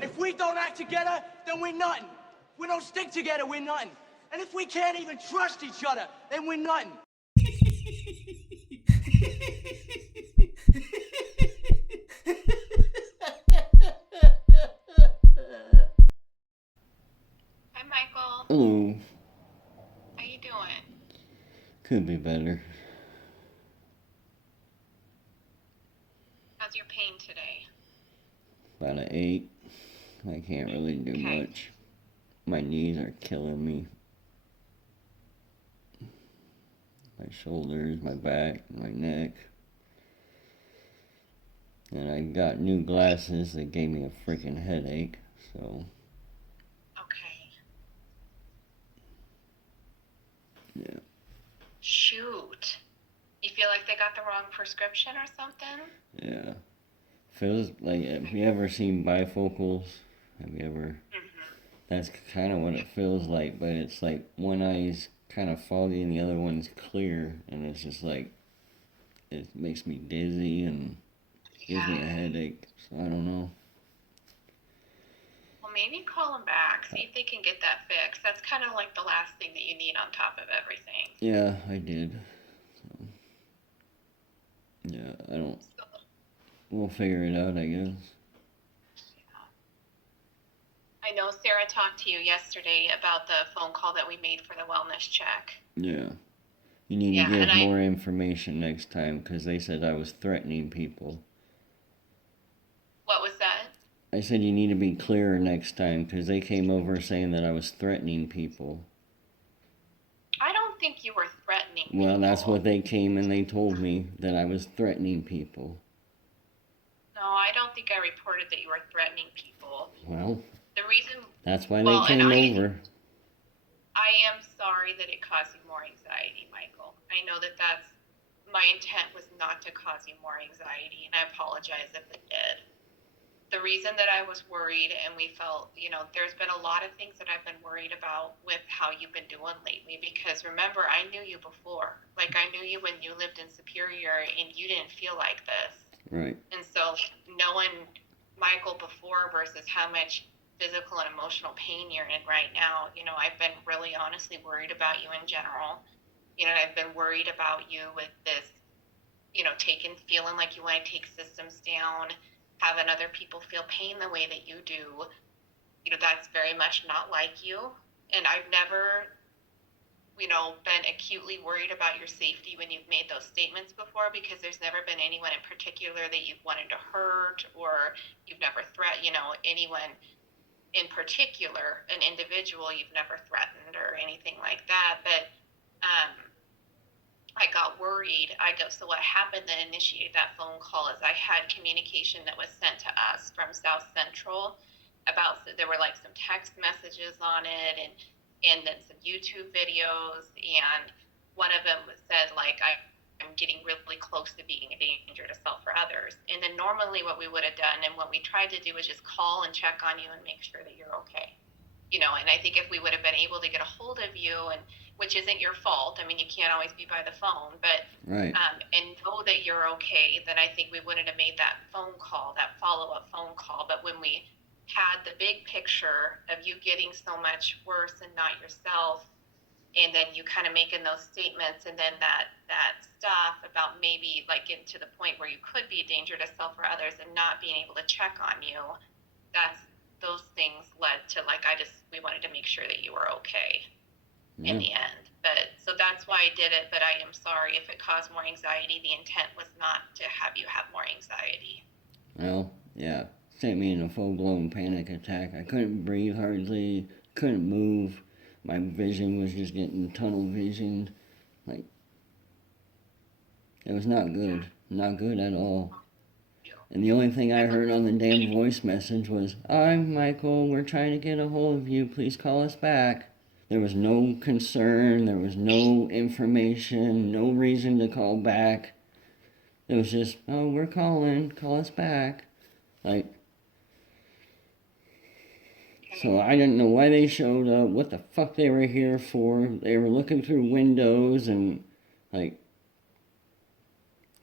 If we don't act together, then we're nothing. If we don't stick together, we're nothing. And if we can't even trust each other, then we're nothing. Hi, Michael. Hello. How you doing? Could be better. How's your pain today? About an 8. I can't really do much. My knees are killing me. My shoulders, my back, my neck. And I got new glasses that gave me a freaking headache, so. Okay. Yeah. Shoot. You feel like they got the wrong prescription or something? Yeah. Feels like, have you ever seen bifocals? Have you ever? That's kind of what it feels like, but it's like one eye's kind of foggy and the other one's clear, and it's just like, it makes me dizzy and gives me a headache, so I don't know. Well, maybe call them back, see if they can get that fixed. That's kind of like the last thing that you need on top of everything. Yeah, I did. So, yeah, I don't. We'll figure it out, I guess. I know Sarah talked to you yesterday about the phone call that we made for the wellness check. Yeah. You need to give more information next time, because they said I was threatening people. What was that? I said you need to be clearer next time, because they came over saying that I was threatening people. I don't think you were threatening people. Well, that's what they came and they told me, that I was threatening people. No, I don't think I reported that you were threatening people. Well, the reason... That's why they came over. I am sorry that it caused you more anxiety, Michael. I know that my intent was not to cause you more anxiety, and I apologize if it did. The reason that I was worried and we felt, there's been a lot of things that I've been worried about with how you've been doing lately, because remember, I knew you before. Like, I knew you when you lived in Superior and you didn't feel like this. Right. And so knowing Michael before versus how much physical and emotional pain you're in right now, I've been really honestly worried about you in general. I've been worried about you with this, feeling like you want to take systems down, having other people feel pain the way that you do. That's very much not like you. And I've never, been acutely worried about your safety when you've made those statements before, because there's never been anyone in particular that you've wanted to hurt, or you've never threatened, anyone in particular, an individual you've never threatened or anything like that. But I got worried. So what happened that initiated that phone call is I had communication that was sent to us from South Central about, there were like some text messages on it, and then some YouTube videos, and one of them said like, I'm getting really close to being a danger to self or others. And then normally what we would have done and what we tried to do is just call and check on you and make sure that you're okay. And I think if we would have been able to get a hold of you, and which isn't your fault, I mean, you can't always be by the phone, but right. And know that you're okay, then I think we wouldn't have made that phone call, that follow-up phone call. But when we had the big picture of you getting so much worse and not yourself, and then you kind of making those statements, and then that stuff about maybe like getting to the point where you could be a danger to self or others and not being able to check on you, those things led to like, we wanted to make sure that you were okay in the end. But so that's why I did it, but I am sorry if it caused more anxiety. The intent was not to have you have more anxiety. Well, yeah, sent me in a full-blown panic attack. I couldn't breathe hardly, couldn't move. My vision was just getting tunnel visioned. Like, it was not good. Not good at all. And the only thing I heard on the damn voice message was, I'm Michael, we're trying to get a hold of you, please call us back. There was no concern, there was no information, no reason to call back. It was just, oh, we're calling, call us back. Like, so I didn't know why they showed up, what the fuck they were here for. They were looking through windows and, like,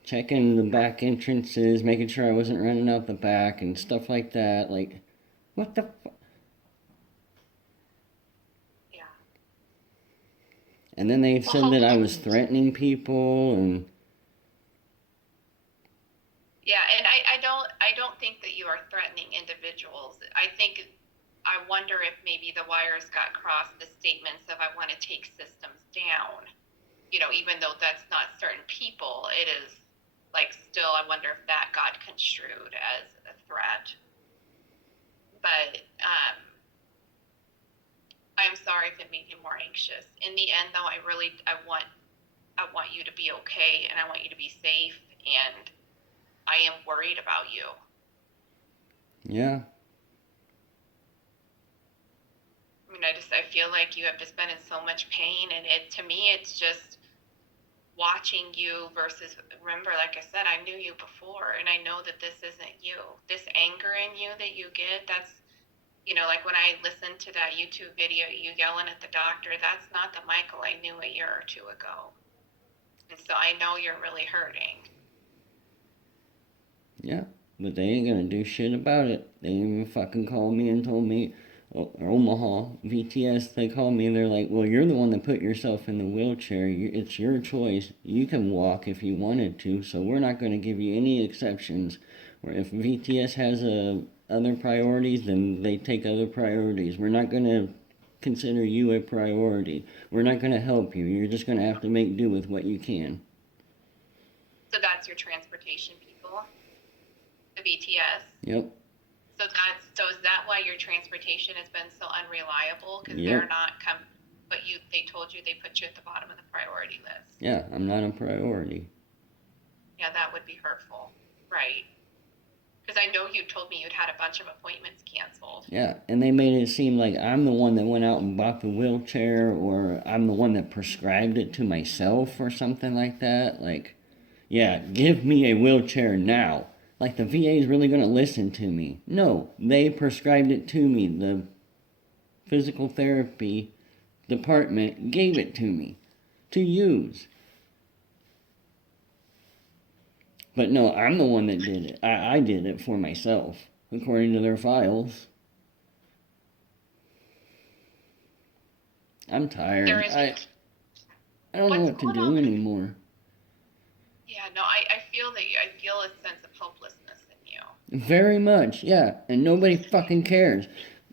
checking the back entrances, making sure I wasn't running out the back and stuff like that. Like, What the fuck? Yeah. And then they Well, said that I was threatening people, and yeah, and I don't think that you are threatening individuals. I wonder if maybe the wires got crossed, the statements of I want to take systems down. Even though that's not certain people, it is like still I wonder if that got construed as a threat. But I'm sorry if it made you more anxious. In the end though, I want you to be okay, and I want you to be safe, and I am worried about you. yeah. I mean, I feel like you have just been in so much pain, and to me, it's just watching you versus, remember, like I said, I knew you before, and I know that this isn't you. This anger in you that you get, that's, like when I listened to that YouTube video, you yelling at the doctor, that's not the Michael I knew a year or two ago. And so I know you're really hurting. Yeah, but they ain't gonna do shit about it. They even fucking called me and told me, Omaha, VTS, they called me and they're like, well, you're the one that put yourself in the wheelchair. It's your choice. You can walk if you wanted to, so we're not going to give you any exceptions. Or if VTS has other priorities, then they take other priorities. We're not going to consider you a priority. We're not going to help you. You're just going to have to make do with what you can. So that's your transportation people? The VTS? Yep. So is that why your transportation has been so unreliable? Because Yep. they're not but they told you they put you at the bottom of the priority list. Yeah, I'm not a priority. Yeah, that would be hurtful, right? Because I know you told me you'd had a bunch of appointments canceled. Yeah, and they made it seem like I'm the one that went out and bought the wheelchair, or I'm the one that prescribed it to myself or something like that. Like, yeah, give me a wheelchair now. Like, the VA is really going to listen to me. No, they prescribed it to me. The physical therapy department gave it to me to use. But no, I'm the one that did it. I did it for myself, according to their files. I'm tired. I don't know what to do anymore. Yeah, no, I feel a sense of hopelessness in you. Very much, yeah. And nobody fucking cares.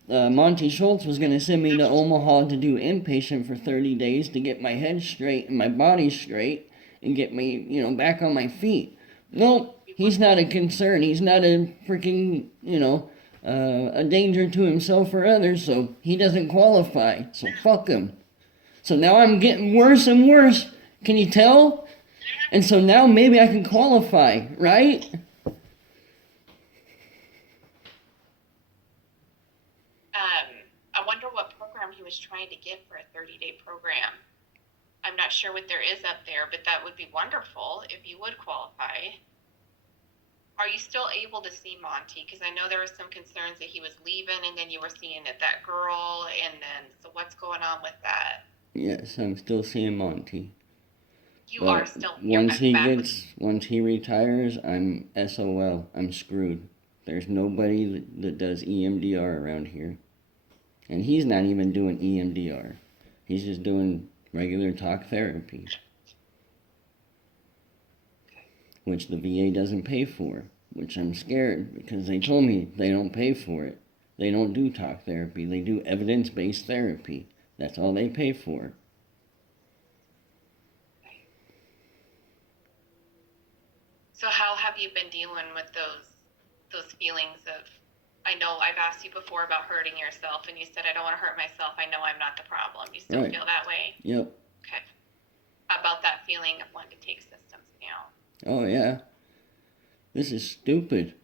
Monty Schultz was going to send me to Omaha to do inpatient for 30 days to get my head straight and my body straight and get me, back on my feet. Nope, he's not a concern. He's not a freaking, a danger to himself or others, so he doesn't qualify. So fuck him. So now I'm getting worse and worse. Can you tell? And so now maybe I can qualify, right? I wonder what program he was trying to get for a 30-day program. I'm not sure what there is up there, but that would be wonderful if you would qualify. Are you still able to see Monty? Because I know there were some concerns that he was leaving, and then you were seeing that girl, and then, so what's going on with that? Yes, I'm still seeing Monty. You are still once he retires, I'm SOL. I'm screwed. There's nobody that does EMDR around here. And he's not even doing EMDR. He's just doing regular talk therapy. Which the VA doesn't pay for. Which I'm scared because they told me they don't pay for it. They don't do talk therapy. They do evidence-based therapy. That's all they pay for. So how have you been dealing with those feelings of, I know I've asked you before about hurting yourself, and you said, I don't want to hurt myself. I know I'm not the problem. You still feel that way? Yep. Okay. How about that feeling of wanting to take systems down? Oh, yeah. This is stupid.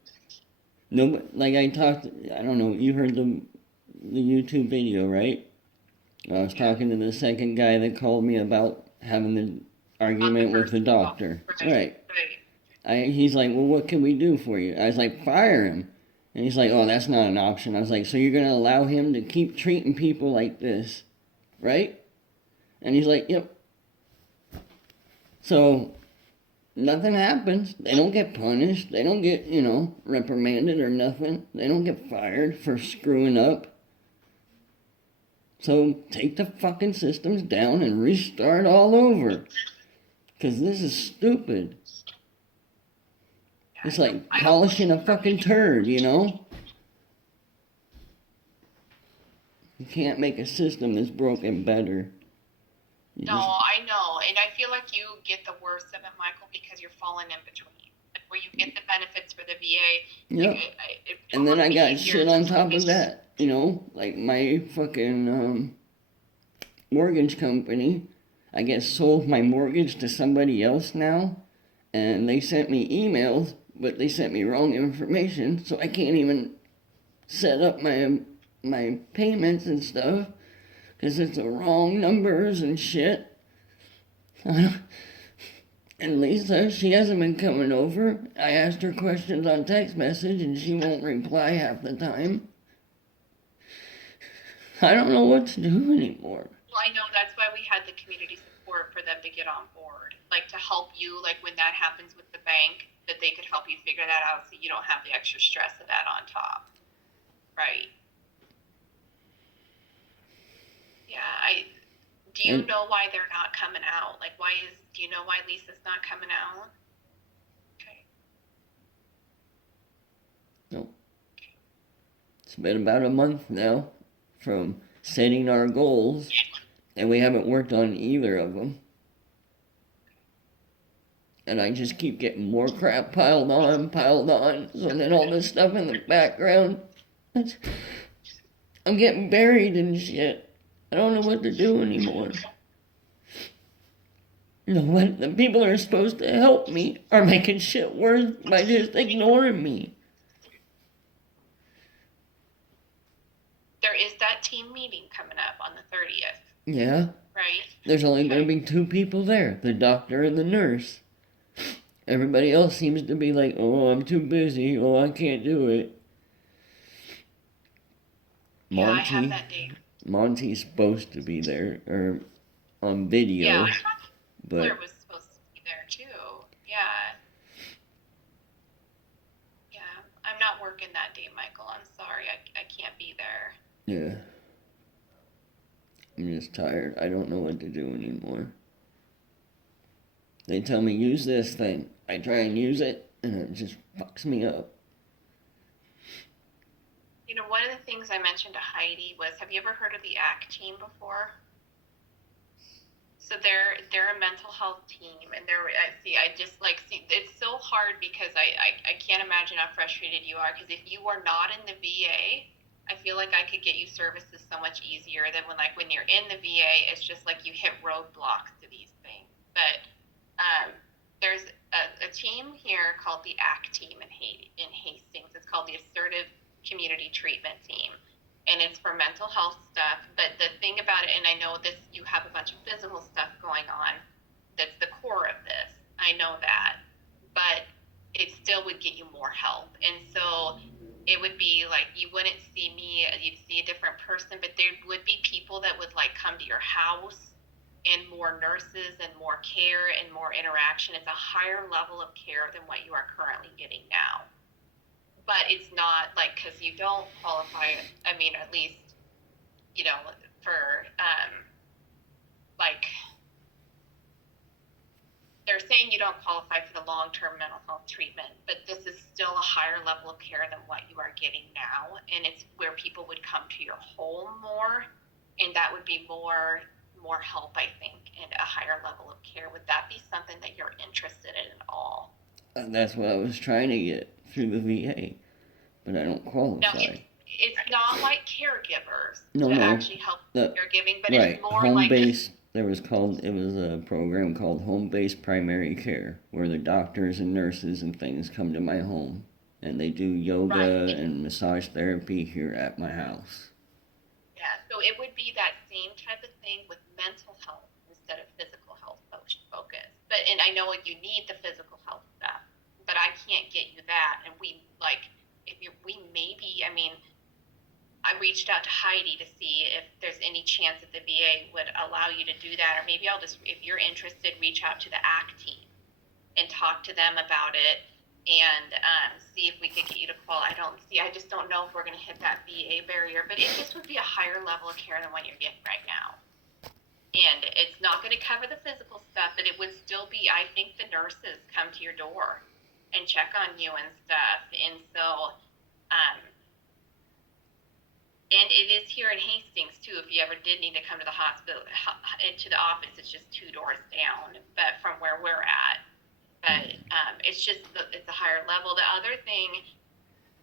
No, like I don't know, you heard the YouTube video, right? I was talking to the second guy that called me about having the argument with the doctor. Right. He's like, well, what can we do for you? I was like, fire him. And he's like, oh, that's not an option. I was like, so you're going to allow him to keep treating people like this, right? And he's like, yep. So nothing happens. They don't get punished. They don't get, reprimanded or nothing. They don't get fired for screwing up. So take the fucking systems down and restart all over. Because this is stupid. It's like polishing a fucking turd, You can't make a system that's broken better. No, I know. And I feel like you get the worst of it, Michael, because you're falling in between. Like where you get the benefits for the VA. Yep. And then I got shit on top of that. Like my fucking mortgage company. I guess sold my mortgage to somebody else now. And they sent me emails, but they sent me wrong information. So I can't even set up my payments and stuff. Because it's the wrong numbers and shit. And Lisa, she hasn't been coming over. I asked her questions on text message and she won't reply half the time. I don't know what to do anymore. Well, I know that's why we had the community support for them to get on board. Like to help you, like when that happens with the bank, that they could help you figure that out so you don't have the extra stress of that on top. Right. Yeah, do you know why they're not coming out? Like, do you know why Lisa's not coming out? Okay. No. It's been about a month now from setting our goals, and we haven't worked on either of them. And I just keep getting more crap piled on, so then all this stuff in the background, I'm getting buried in shit. I don't know what to do anymore. What the people are supposed to help me are making shit worse by just ignoring me. There is that team meeting coming up on the 30th. Yeah. Right? There's only going to be 2 people there, the doctor and the nurse. Everybody else seems to be like, oh, I'm too busy. Oh, I can't do it. Yeah, I have that date. Monty's supposed to be there, or on video. Yeah, I thought Claire was supposed to be there too. Yeah. Yeah, I'm not working that day, Michael. I'm sorry, I can't be there. Yeah. I'm just tired. I don't know what to do anymore. They tell me, use this thing. I try and use it, and it just fucks me up. One of the things I mentioned to Heidi was, have you ever heard of the ACT team before? So they're a mental health team, and it's so hard because I can't imagine how frustrated you are, because if you are not in the VA, I feel like I could get you services so much easier than when you're in the VA, it's just like you hit roadblocks to these things. But there's a team here called the ACT team in Hastings. It's called the Assertive Community Treatment Team, and it's for mental health stuff. But the thing about it, and I know this, you have a bunch of physical stuff going on that's the core of this, I know that, but it still would get you more help. And so it would be like, you wouldn't see me, you'd see a different person, but there would be people that would come to your house, and more nurses and more care and more interaction. It's a higher level of care than what you are currently getting now. But it's not because you don't qualify, at least, for, they're saying you don't qualify for the long-term mental health treatment, but this is still a higher level of care than what you are getting now. And it's where people would come to your home more, and that would be more help, I think, and a higher level of care. Would that be something that you're interested in at all? And that's what I was trying to get through the VA, but I don't qualify. Now, it's not like caregivers actually help with caregiving, but right. It's more home-based. It was a program called Home-Based Primary Care, where the doctors and nurses and things come to my home, and they do yoga and massage therapy here at my house. Yeah, so it would be that same type of thing with mental health instead of physical health focus. And I know you need the physical health stuff, but I can't get you that. And I reached out to Heidi to see if there's any chance that the VA would allow you to do that, or maybe if you're interested, reach out to the ACT team. and talk to them about it and see if we could get you to call. I just don't know if we're going to hit that VA barrier, but it just would be a higher level of care than what you're getting right now. And it's not going to cover the physical stuff, but it would still be, I think the nurses come to your door and check on you and stuff. And so, and it is here in Hastings too. If you ever did need to come to the hospital, to the office, it's just 2 doors down, but from where we're at. But it's a higher level. The other thing,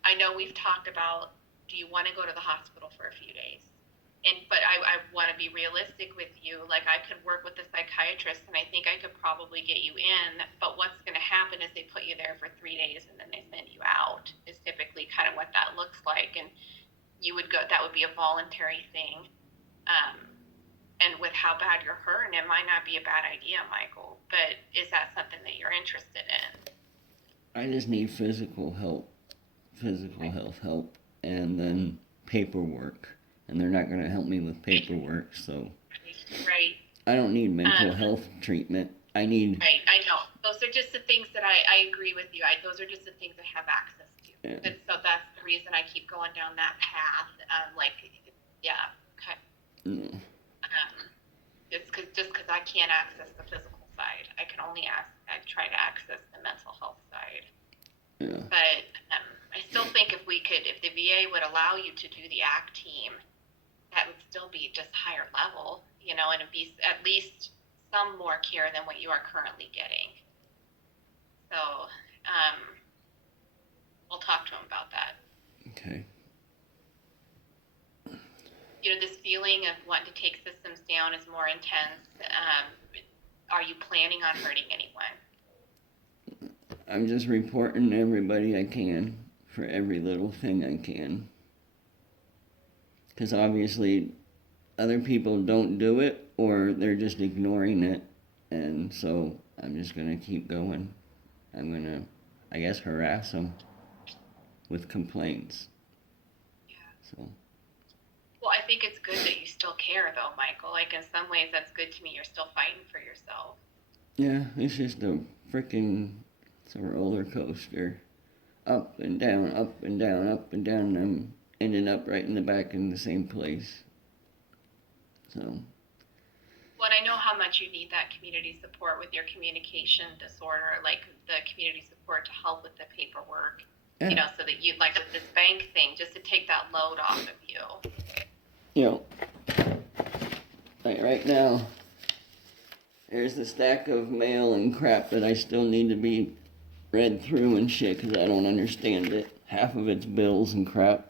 I know we've talked about, do you want to go to the hospital for a few days? But I want to be realistic with you. Like, I could work with the psychiatrist, and I think I could probably get you in. But what's going to happen is they put you there for 3 days, and then they send you out. Is typically kind of what that looks like. And you would go. That would be a voluntary thing. And with how bad you're hurting, it might not be a bad idea, Michael. But is that something that you're interested in? I just need physical health help, and then paperwork. And they're not going to help me with paperwork, so... Right. I don't need mental health treatment. I need... Right, I know. Those are just the things that I agree with you. Those are just the things I have access to. Yeah. And so that's the reason I keep going down that path. Yeah, okay. Mm. It's just because I can't access the physical side. I can only try to access the mental health side. Yeah. But I still think if the VA would allow you to do the ACT team, that would still be just higher level, and it'd be at least some more care than what you are currently getting. So, we'll talk to him about that. Okay. This feeling of wanting to take systems down is more intense. Are you planning on hurting anyone? I'm just reporting everybody I can for every little thing I can. Because obviously other people don't do it, or they're just ignoring it, and so I'm just going to keep going. I'm going to, I guess, harass them with complaints. Yeah. So. Well, I think it's good that you still care, though, Michael. Like, in some ways, that's good to me. You're still fighting for yourself. Yeah, it's just it's a roller coaster. Up and down, up and down, up and down, and I'm ending up right in the back in the same place. So. Well, I know how much you need that community support with your communication disorder, like the community support to help with the paperwork, Yeah. So that you, like with this bank thing, just to take that load off of you. Like right now, there's the stack of mail and crap that I still need to be read through and shit because I don't understand it. Half of it's bills and crap.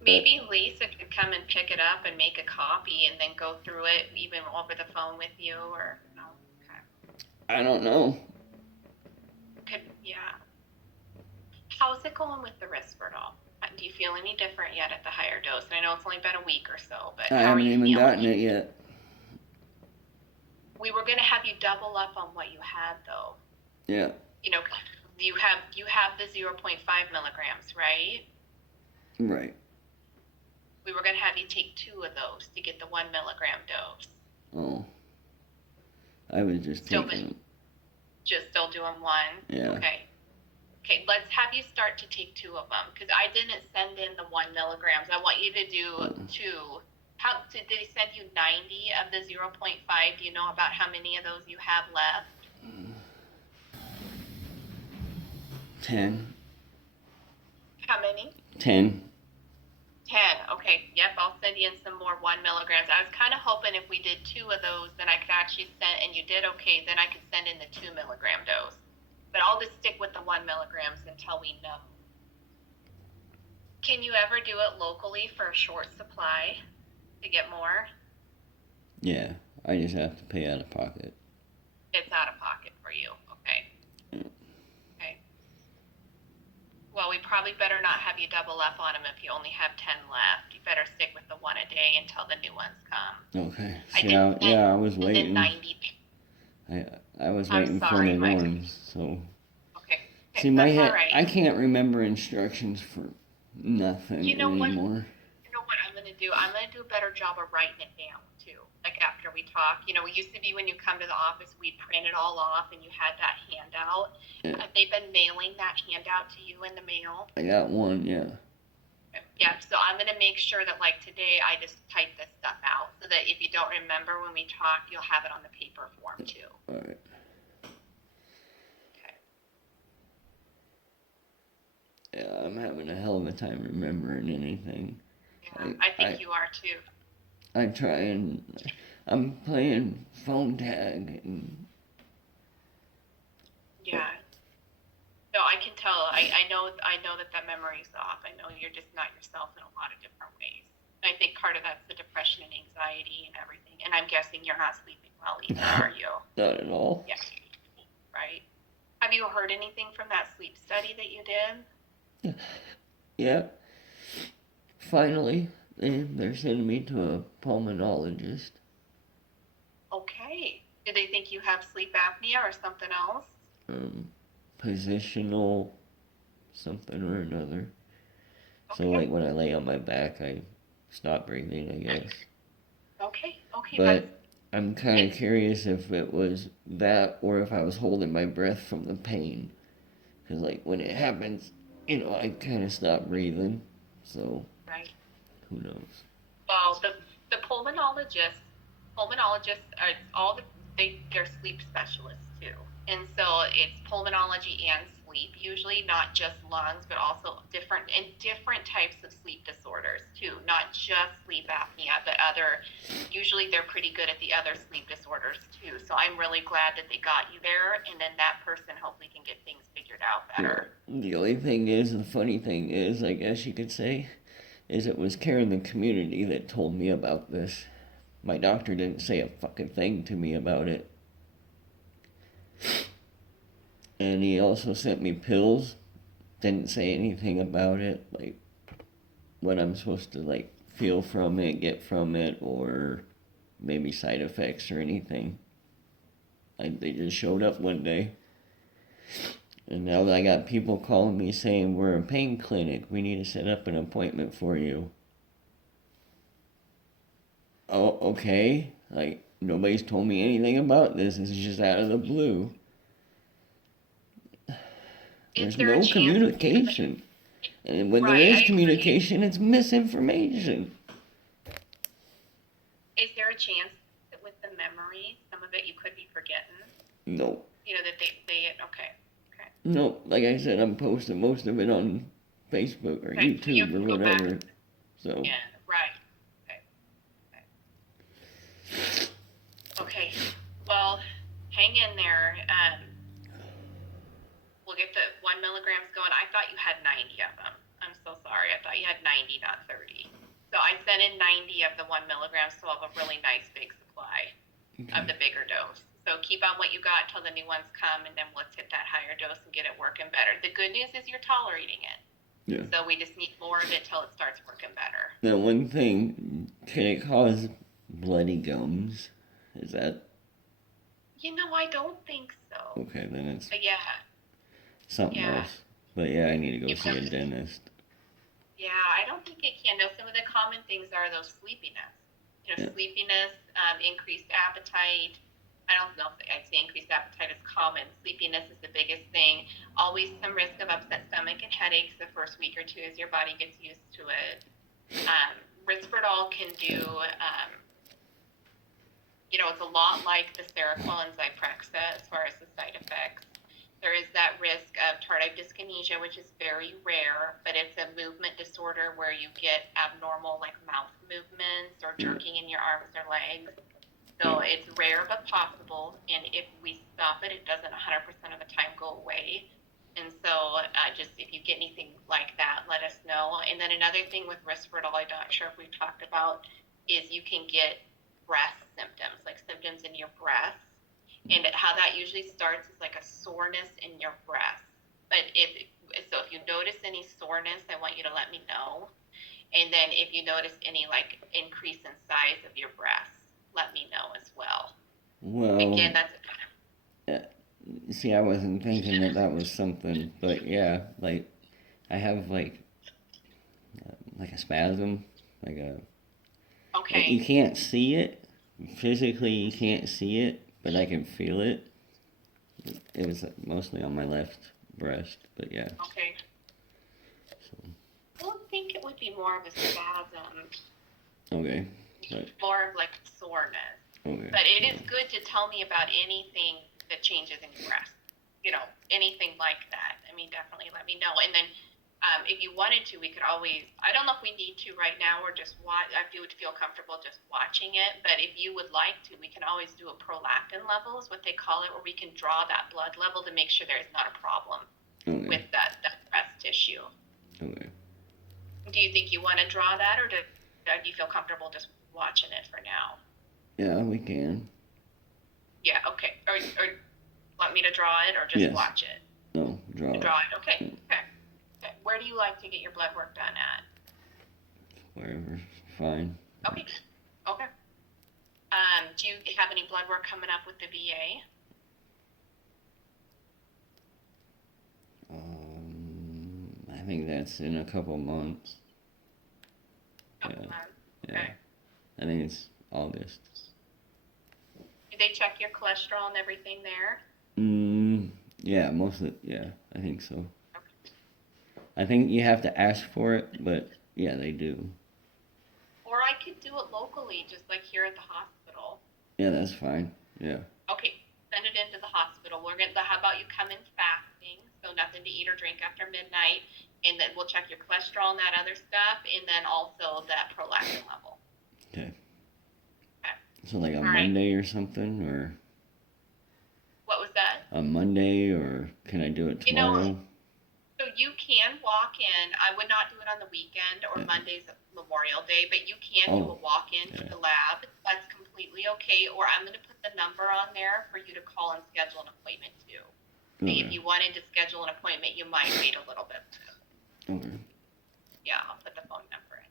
Maybe Lisa could come and pick it up and make a copy and then go through it even over the phone with you, or no? Okay. I don't know. Yeah. How's it going with the Risperdal? Do you feel any different yet at the higher dose? And I know it's only been a week or so, but I how haven't are you even feeling? gotten it yet. We were going to have you double up on what you had, though. Yeah. You have the 0.5 milligrams, right? Right. We were going to have you take 2 of those to get the 1 milligram dose. Oh. I was just taking them. Just still doing 1? Yeah. Okay, let's have you start to take 2 of them, because I didn't send in the 1 milligrams. I want you to do 2. How did he send you 90 of the 0.5? Do you know about how many of those you have left? 10. How many? 10. 10. Okay. Yep. I'll send you in some more 1 milligrams. I was kind of hoping if we did 2 of those, then I could actually send, and you did okay, then I could send in the 2 milligram dose. But I'll just stick with the 1 milligrams until we know. Can you ever do it locally for a short supply to get more? Yeah. I just have to pay out of pocket. It's out of pocket for you. Okay. Yeah. Okay. Well, we probably better not have you double up on them if you only have 10 left. You better stick with the 1 a day until the new ones come. Okay. See, I was waiting. 90. I was waiting for the ones, so. Okay. See, my head, right. I can't remember instructions for nothing anymore. You know what I'm going to do? I'm going to do a better job of writing it down, too. Like after we talk, you know, it used to be when you come to the office, we'd print it all off and you had that handout. Yeah. Have they been mailing that handout to you in the mail? I got one, yeah. Yeah, so I'm going to make sure that, like, today I just type this stuff out so that if you don't remember when we talk, you'll have it on the paper form, too. All right. Okay. Yeah, I'm having a hell of a time remembering anything. Yeah, I think you are, too. I try and I'm playing phone tag and Yeah. No, I can tell. I know that memory's off. I know you're just not yourself in a lot of different ways. I think part of that's the depression and anxiety and everything. And I'm guessing you're not sleeping well either, are you? not at all. Yeah. Right. Have you heard anything from that sleep study that you did? Yeah. Finally, they're sending me to a pulmonologist. Okay. Do they think you have sleep apnea or something else? Positional something or another. Okay. So like when I lay on my back, I stop breathing, I guess. Okay. But I'm kind of curious if it was that or if I was holding my breath from the pain. Because like when it happens, you know, I kind of stop breathing. So right. Who knows? Well, the pulmonologists are they're sleep specialists too. And so it's pulmonology and sleep, usually not just lungs, but also different types of sleep disorders too, not just sleep apnea, but usually they're pretty good at the other sleep disorders too. So I'm really glad that they got you there, and then that person hopefully can get things figured out better. Yeah. The funny thing is, I guess you could say, is it was Karen in the community that told me about this. My doctor didn't say a fucking thing to me about it. And he also sent me pills. Didn't say anything about it, like what I'm supposed to like feel from it, get from it, or maybe side effects or anything. They just showed up one day. And now I got people calling me saying, we're a pain clinic. We need to set up an appointment for you. Oh, okay. Like, nobody's told me anything about this. This is just out of the blue. There's no communication. And when there is communication, it's misinformation. Is there a chance that with the memory, some of it you could be forgetting? No. You know, that they okay. No, like I said, I'm posting most of it on Facebook or YouTube or whatever. So. Yeah, right. Okay. Well, hang in there. We'll get the 1 milligrams going. I thought you had 90 of them. I'm so sorry. I thought you had 90, not 30. So I sent in 90 of the 1 milligram, so I'll have a really nice big supply of the bigger dose. So keep on what you got till the new ones come, and then let's hit that higher dose and get it working better. The good news is you're tolerating it. Yeah. So we just need more of it till it starts working better. Now, one thing, can it cause bloody gums? Is that? You know, I don't think so. Okay, then it's something else. But yeah, I need to go see a dentist. Yeah, I don't think it can. Now, some of the common things are those sleepiness. Sleepiness, increased appetite. I don't know if I'd say increased appetite is common. Sleepiness is the biggest thing. Always some risk of upset stomach and headaches the first week or two as your body gets used to it. Risperidol can do, it's a lot like the Seroquel and Zyprexa as far as the side effects. There is that risk of tardive dyskinesia, which is very rare, but it's a movement disorder where you get abnormal like mouth movements or jerking in your arms or legs. So it's rare but possible, and if we stop it, it doesn't 100% of the time go away. And so just if you get anything like that, let us know. And then another thing with Risperidol, I'm not sure if we've talked about, is you can get breath symptoms, like symptoms in your breath. And how that usually starts is like a soreness in your breath. But if you notice any soreness, I want you to let me know. And then if you notice any like increase in size of your breath, let me know as well. Well, again, see, I wasn't thinking that was something, but yeah, like I have like a spasm, like a. Okay. You can't see it, physically you can't see it, but I can feel it. It was mostly on my left breast, but yeah. Okay. So, I don't think it would be more of a spasm. okay. But, more of like soreness. okay. But it is good to tell me about anything that changes in your breast. You know, anything like that. I mean, definitely let me know. And then if you wanted to, we could always, I don't know if we need to right now or just watch. I would feel comfortable just watching it. But if you would like to, we can always do a prolactin level is what they call it, where we can draw that blood level to make sure there's not a problem with that breast tissue. Okay. Do you think you want to draw that, or do you feel comfortable just watching it for now? Yeah, we can. Yeah, okay. Or want me to draw it or just watch it? No, draw it. Draw it. Okay. Okay. Where do you like to get your blood work done at? Wherever. Fine. Okay. Okay. Do you have any blood work coming up with the VA? I think that's in a couple months. Couple months. Yeah. Okay. I think it's August. Do they check your cholesterol and everything there? Yeah, mostly. Yeah, I think so. Okay. I think you have to ask for it, but yeah, they do. Or I could do it locally, just like here at the hospital. Yeah, that's fine. Yeah. Okay, send it into the hospital. How about you come in fasting, so nothing to eat or drink after midnight, and then we'll check your cholesterol and that other stuff, and then also that prolactin level. Okay. Okay. So like a All Monday or something, or what was that? a Monday, or can I do it tomorrow? So you can walk in. I would not do it on the weekend or Monday's Memorial Day, but you can do a walk-in to the lab. That's completely okay. Or I'm going to put the number on there for you to call and schedule an appointment too. Okay. If you wanted to schedule an appointment, you might wait a little bit. Okay. Yeah, I'll put the phone number in.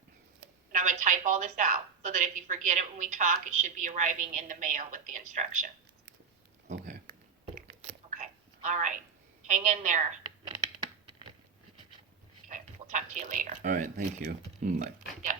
And I'm going to type all this out so that if you forget it when we talk, it should be arriving in the mail with the instructions. Okay. Okay. All right. Hang in there. Okay. We'll talk to you later. All right. Thank you. Bye. Yep.